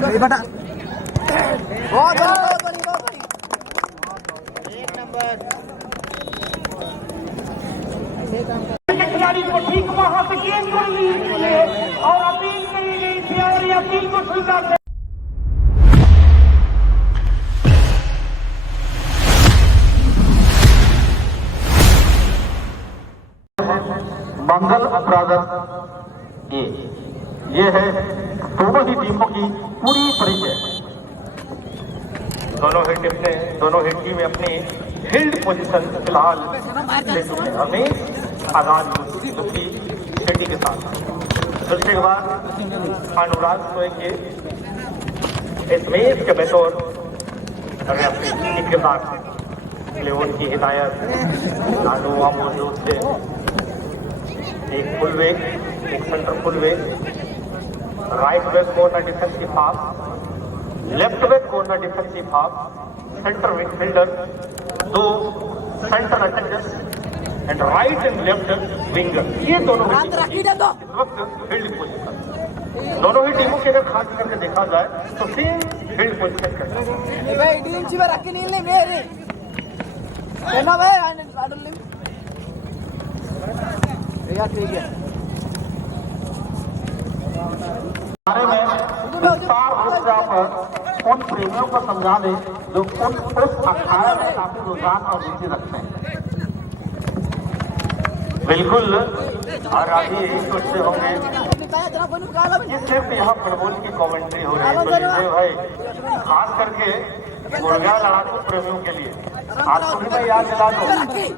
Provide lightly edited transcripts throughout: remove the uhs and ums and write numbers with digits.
बेटा बहुत एक नंबर खिलाड़ी को ठीक वहां से गेंद कर ली और अपील करी गई थी और ये अपील को स्वीकार मंगल अपराधक ये है दोनों ही टीमों की पूरी परिचय। दोनों ही टीमें अपनी फील्ड पोजीशन फिलहाल हमें आगाज दुखी शेट्टी के साथ दूसरे के बाद अनुराग सोएंगे इस मैच के बतौर अपने किरदार से उनकी हिदायत लाडू आमोद रूप से एक फुल वेग एक centre full wing right wing corner defensive half left wing corner defensive half centre wing fielder दो centre attackers and right and left winger ये दोनों इस वक्त फील्ड पोजीशन दोनों ही टीमों की अगर खास करके देखा जाए तो सेम फील्ड पोजीशन करते हैं। ठीक है बारे में विस्तार रूप से आप उन प्रेमियों को समझा दें जो उस अखाड़े में काफी रुझान और रुचि रखते हैं। बिल्कुल और अभी सोचते होंगे ये सिर्फ यहाँ फुटबॉल की कमेंट्री हो रही है तो जैसे भाई खास करके मुर्गा लड़ाकू प्रेमियों के लिए आपको भी मैं याद दिला दूं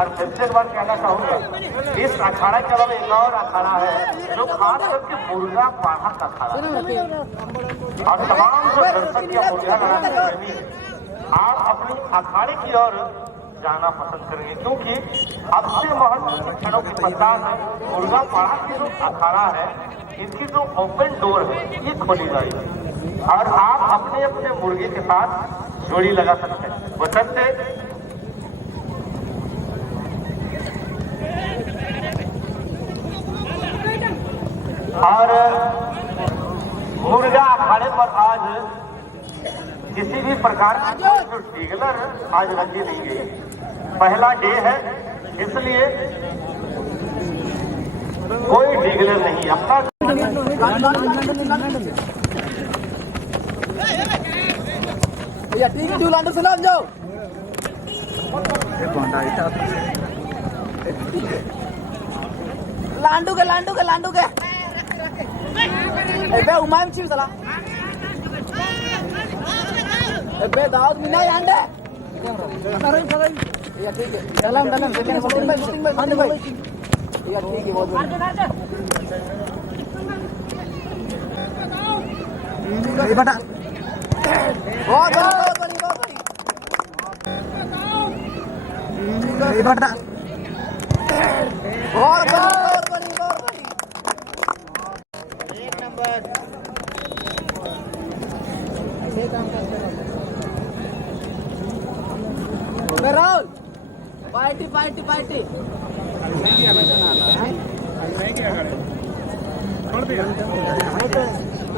और फिर से एक बार कहना चाहूंगा इस अखाड़ा के अलावा एक और अखाड़ा है जो खास करके मुर्गा पाठक अखाड़ा है और तमाम जो दर्शक या मुर्गा लड़ाकू प्रेमी आप अपनी अखाड़े की ओर जाना पसंद करेंगे क्योंकि अब से महत्वपूर्ण क्षणों के पश्चात मुर्गा पाड़ा की जो अखाड़ा है इसकी जो ओपन डोर है ये खोली जाएगी और आप अपने अपने मुर्गे के साथ जोड़ी लगा सकते हैं बशर्ते और मुर्गा अखाड़े पर आज किसी भी प्रकार की जो डिगलर आज रखी नहीं गई पहला डे है इसलिए कोई डिगलर नहीं अपना ठीक है लांडू सलाम जाओ लांडू के बे उमाम चिव सला बे दाऊद मिना यांडे या ठीक है सलाम सेकंड शूटिंग भाई हां भाई या ठीक है बहुत बेटा बहुत बेटा बहुत एक नंबर राहुल पार्टी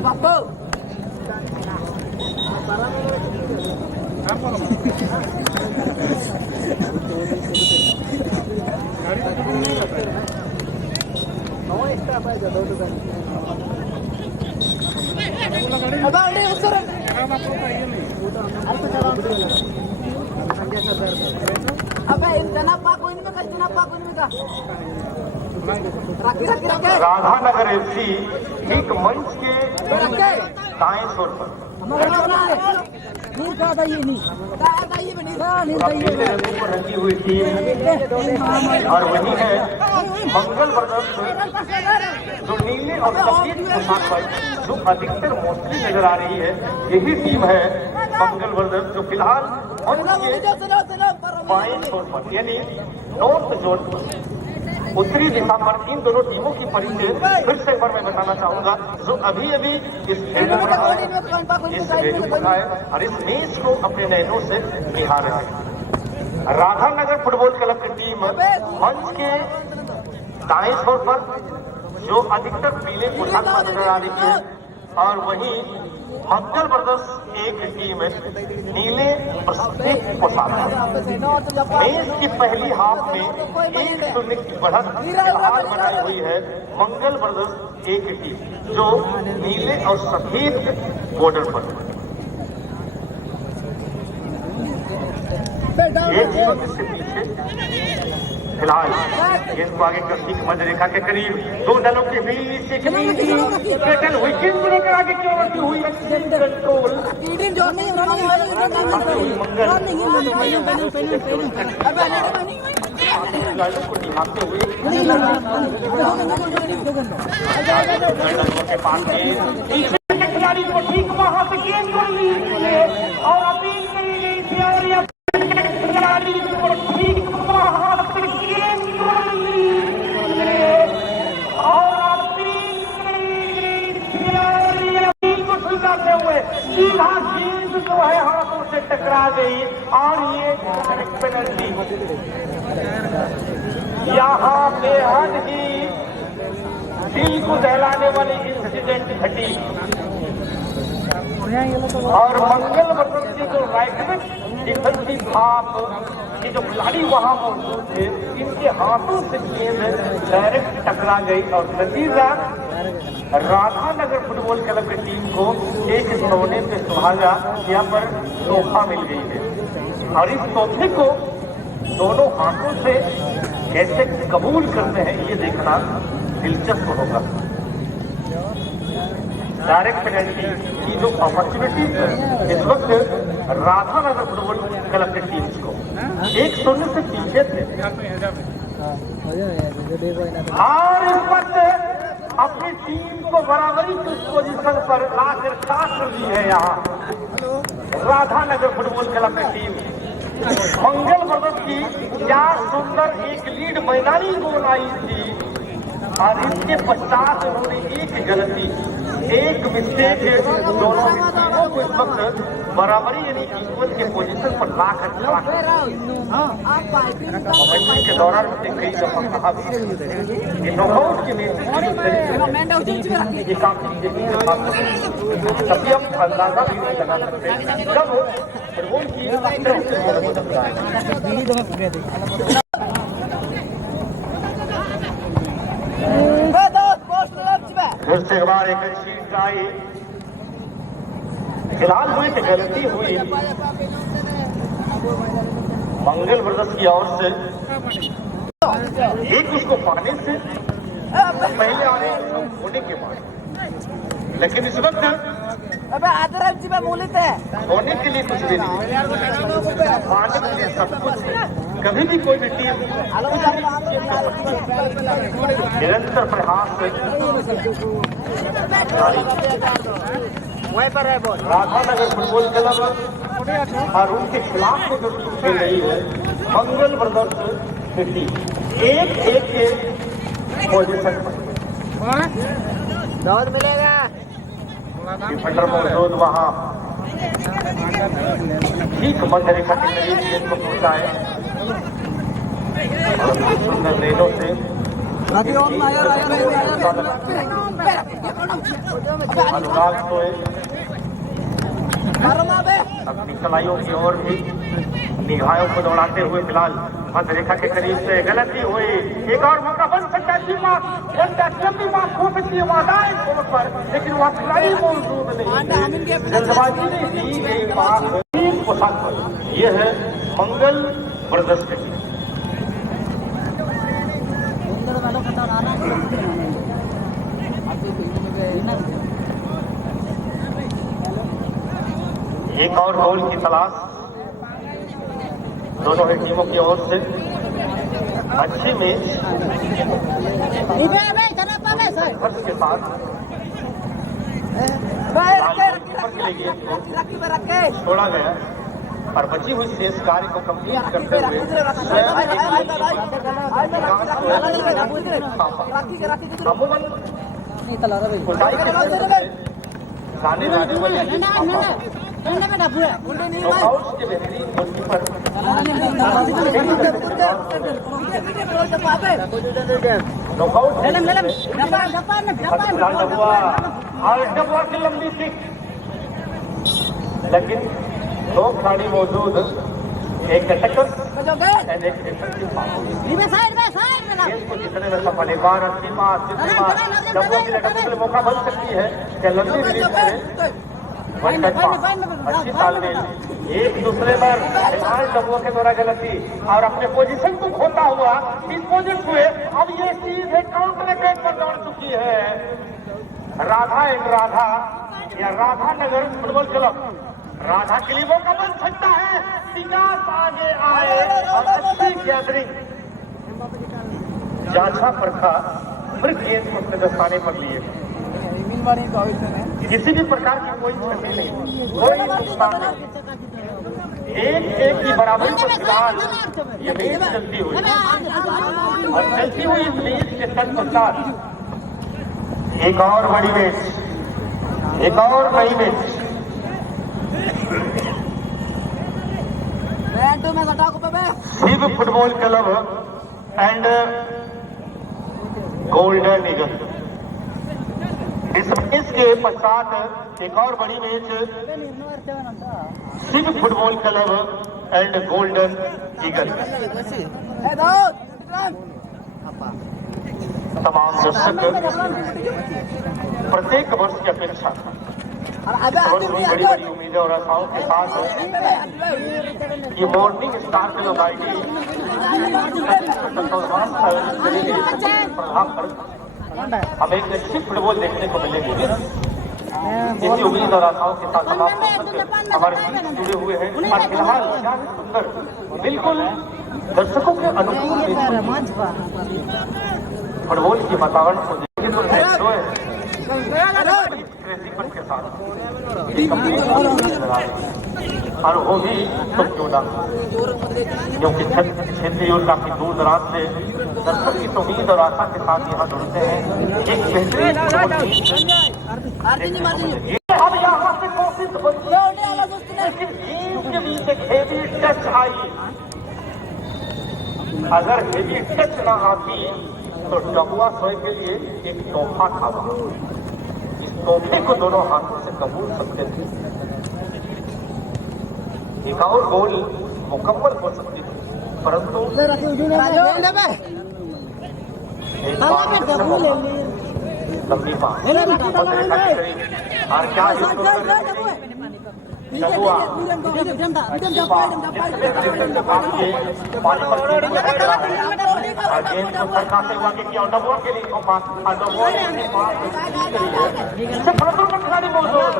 बापू राधानगर एफसी ठीक मंच के दाएं छोर पर रखी हुई टीम और वही है मंगल ब्रदर्स जो नीले और सफेद पोशाक पर जो अधिकतर मोस्टली नजर आ रही है यही टीम है मंगल ब्रदर्स जो फिलहाल मंच के बाएं छोर पर यानी नॉर्थ जोन पर उत्तरी दिशा पर इन दोनों टीमों की परिचय फिर से एक बार मैं बताना चाहूंगा जो अभी इस फील्ड पर आए इस वेन्यू पर आए और इस मैच को अपने नयनों से निहार रहे हैं। राधानगर फुटबॉल क्लब की टीम मंच के दाएं छोर पर जो अधिकतर पीले पोशाक पर नजर आ रही है और वहीं मंगल ब्रदर्स एक टीम नीले और सफेद पोशाक मैच की पहली हाफ में 1-0 की बढ़त फिलहाल बनाई हुई है मंगल ब्रदर्स एक टीम जो नीले और सफेद बॉर्डर पर एक से पीछे फिलहाल गेंद को आगे करती मध्य रेखा के करीब दो दलों के बीच एक पैटर्न हुई गेंद को लेकर आगे की ओर हुई कंट्रोल खिलाड़ियों को निभाते हुए के पास खिलाड़ी को ठीक वहां से गेंद को ली और अपील करी गई थी और ये खिलाड़ी को ठीक वहां से गेंद को ली और अपील करी गई थी और ये अपील को स्वीकारते हुए सीधा गेंद जो है हाथों से टकरा गई और ये पेनल्टी यहाँ बेहद ही दिल को दहलाने वाली इंसिडेंट घटी और मंगल ब्रदर्स की जो राइटमेंट डिफेंसिव हाफ के जो खिलाड़ी वहां मौजूद थे इनके हाथों से गेंद डायरेक्ट टकरा गई और नतीजा राधानगर फुटबॉल क्लब की टीम को एक सोने पे सुहागा यहाँ पर तोहफा मिल गई है और इस तोहफे को दोनों हाथों से कैसे कबूल करते हैं ये देखना दिलचस्प होगा। डायरेक्ट पेनल्टी की जो अपॉर्चुनिटी इस वक्त राधानगर फुटबॉल क्लब की टीम को 1-0 से पीछे थे और इस वक्त अपनी टीम को बराबरी की पोजीशन पर लाकर कर दी है यहाँ राधानगर फुटबॉल क्लब की टीम। मंगल ब्रदर्स की क्या सुंदर एक लीड मैदानी गोल आई थी और इसके पश्चात उन्होंने एक गलती एक मिस्टेक दोनों टीमों को इस वक्त बराबरी यानी इक्वल के पोजीशन पर लाकर खड़ा के दौरान उसने कई दफा कहा कि नॉकआउट के मैच ये काफी तभी हम अंदाजा भी नहीं लगा सकते जब फुटबॉल की फिर से एक बार एक अच्छी ट्राई फिलहाल हुई कि गलती हुई मंगल ब्रदर्स की ओर से एक उसको पाने से पहले आने होने के बाद लेकिन इस वक्त होने के लिए कुछ भी नहीं पाने के लिए सब कुछ कभी भी कोई भी टीम निरंतर प्रयास राधानगर फुटबॉल क्लब और उनके खिलाफ में जो टीम खेल रही है मंगल ब्रदर्स की टीम एक के पोजीशन पर दौड़ मिलेगा डिफेंडर मौजूद वहां ठीक मध्य रेखा के करीब गेंद को पहुंचा है सुंदर रेलों से अनुराग तो अपनी कलाइयों की ओर भी निगाहों को दौड़ाते हुए फिलहाल मध्य रेखा के करीब से गलती हुई एक और मौका बन सकता है हो सकती है वादाएं पर लेकिन वहाँ खिलाड़ी मौजूद नहीं जल्दबाजी में दी गई बात पोशाक पर यह है मंगल ब्रदर्स की एक और गोल की तलाश दोनों ही टीमों की ओर से अच्छी मैच के साथ छोड़ा गया और बची हुई शेष कार्य को कंप्लीट करते हुए अमूमन खुदाई के गाने वाले नॉकआउट के बेहतरीन गोलकीपर नॉकआउट हुआ और डब्बा की लंबी किक लेकिन दो खिलाड़ी मौजूद, एक अटैकर एंड एक डिफेंसिव हाफ। गेंद को जितने में सफल, एक बार अच्छी पास, जितनी बार डब्बों के लिए मौका बन सकती है क्या लंबी रिलीज करें, अच्छी तालमेल, एक दूसरे पर डब्बों के द्वारा गलती और अपने पोजीशन को खोता हुआ डिस्पोजिट हुए। अब ये सीधे काउंटर अटैक पर दौड़ चुकी है राधा एंड राधा या राधा नगर फुटबॉल क्लब। राधा के लिए मौका बन सकता है, विकास आगे आए और अच्छी गैदरिंग जांचा परखा फिर गेंद को अपने दस्ताने पर लिए। किसी भी प्रकार की कोई क्षति नहीं, कोई नुकसान नहीं, एक की बराबरी पर फिलहाल ये मैच चलती हुई और चलती हुई इस मैच के तत्पश्चात एक और बड़ी मैच, एक और नई match Shiv football club and golden eagle. इस मैच के पश्चात एक और बड़ी match Shiv football club and golden eagle. तमाम दर्शक प्रत्येक वर्ष की अपेक्षा बड़ी बड़ी उम्मीदें और आशाओं के साथ ये मॉर्निंग स्टार के लोग आएगी हमें एक अच्छी फुटबॉल देखने को मिलेगी। इसी उम्मीद और आशाओं के साथ हमारे बीच जुड़े हुए हैं और फिलहाल सुंदर बिल्कुल दर्शकों के अनुकूल फुटबॉल की वातावरण को देखेंगे तो के साथ और वो भी तो क्यों ना, क्योंकि क्षेत्रीय और काफी दूर दराज से दर्शक की उम्मीद और आशा के साथ यहाँ जुड़ते हैं। एक बेहतरीन हम यहाँ से कोशिश लेकिन गेंद के बीच एक हेवी टच आई, अगर हेवी टच ना आती तो डबुआ सोए के लिए एक तोहफा था, इस तोहफे को दोनों हाथों से कबूल सकते थे, एक और गोल मुकम्मल हो सकती थी, परंतु लंबी पास और क्या डबुआ गेंद को सरकाते हुआ किया डबुआ के लिए खिलाड़ी मौजूद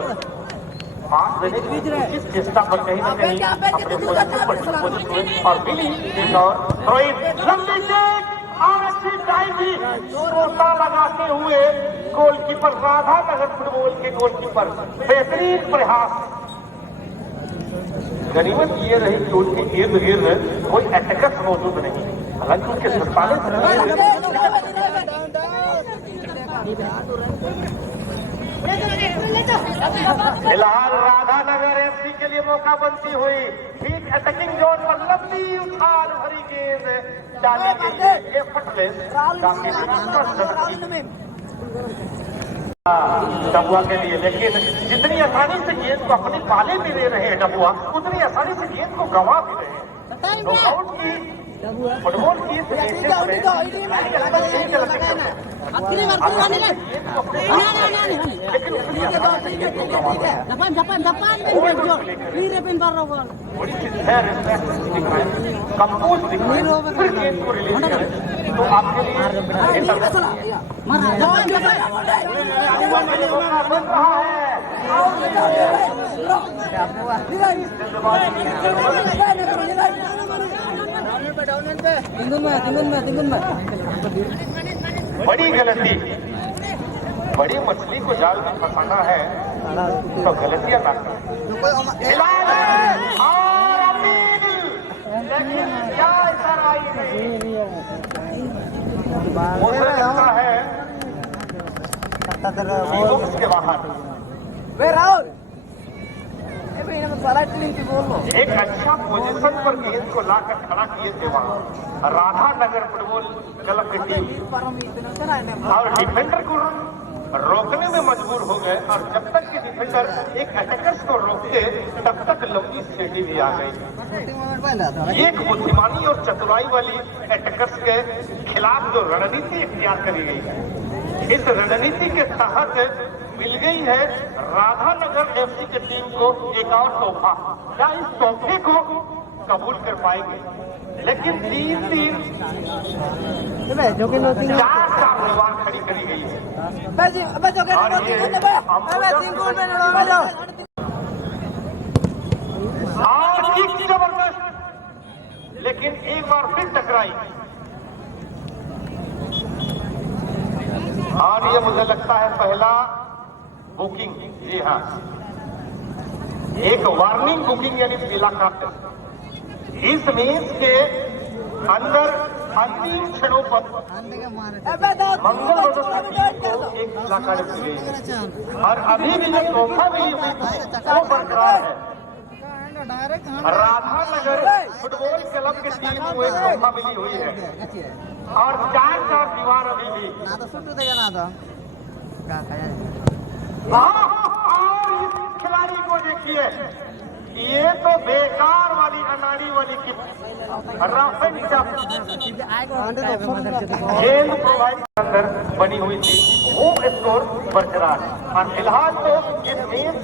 पास देने की इस चेष्टा पर कहीं ना कहीं अपने पोजीशन पर और मिली एक और लंबी और अच्छी टाइम भी सोटा लगाते हुए गोलकीपर राधा नगर फुटबॉल के गोलकीपर बेहतरीन प्रयास। गनीमत ये रही कि उनके इर्द गिर्द कोई अटैकर्स मौजूद नहीं, हालांकि उनके दस्ताने फिलहाल राधा नगर एफसी के लिए मौका बनती हुई ठीक अटैकिंग जोन पर लंबी उछाल भरी गेंद डाली गई। ये फटलेस डबुआ के लिए, लेकिन जितनी आसानी से गेंद को अपने पाले में ले रहे हैं डबुआ, उतनी आसानी से गेंद को गंवा भी रहे हैं। नॉकआउट की फुटबॉल की कंपोज दिख रहा है, फिर गेंद को रिलीज करें तो आपके लिए बन रहा बड़ी गलती, बड़ी मछली को जाल में फंसाना है तो गलतियां ना करें। लेकिन क्या इशारा आई मुझे लगता है उसके बाहर एक अच्छा पोजीशन पर गेंद को लाकर खड़ा किए थे वहां राधा नगर फुटबॉल क्लब की टीम और डिफेंडर को रोकने में मजबूर हो गए और जब तक कि डिफेंडर एक अटैकर्स को रोके तब तक लंबी सीढ़ी भी आ गई। एक बुद्धिमानी और चतुराई वाली अटैकर्स के खिलाफ जो रणनीति इख्तियार करी गई है, इस रणनीति के तहत मिल गई है राधानगर एफसी की टीम को एक और तोहफा। क्या इस तोहफे को कबूल कर पाएंगे? लेकिन 3-3 4 दीवार खड़ी करी गई है और किक जबरदस्त, लेकिन एक बार फिर टकराई और ये मुझे लगता है पहला बुकिंग। जी हाँ, एक वार्निंग बुकिंग यानी पीला कार्ड। इस मैच के अंदर अंतिम क्षणों पर मंगल ब्रदर्स की टीम को एक पीला कार्ड दी गई है और अभी भी जो तोहफा मिली हुई वो बरकरार है। राधानगर फुटबॉल क्लब की टीम को एक तोहफा मिली हुई है और 4 दीवार अभी भी। और इस खिलाड़ी को देखिए, ये तो बेकार वाली अनाड़ी वाली की गेंद प्रोवाइड अंदर बनी हुई थी, वो स्कोर बरकरार है और फिलहाल तो इस मैच